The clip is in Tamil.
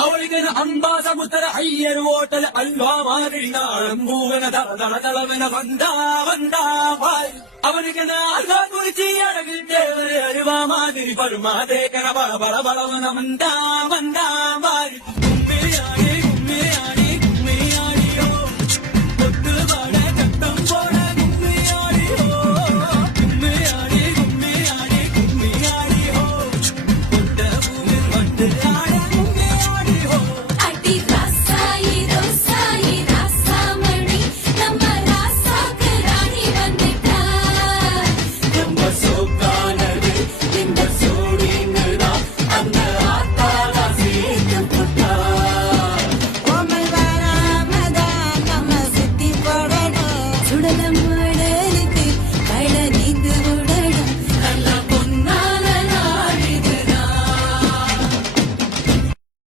அவளுக்கு அன்பா சமுத்திர ஐயர் ஓட்டல் அல்வா மாதிரி நாளம் மூவன தள தள தளவென வந்தா வந்தா வாய் அவனுக்கு ஆழ்வா குறிச்சி அழகில் தேவர் அருவா மாதிரி பருமா தேக்கன பல பல பலவன வந்தா வந்தா வாய்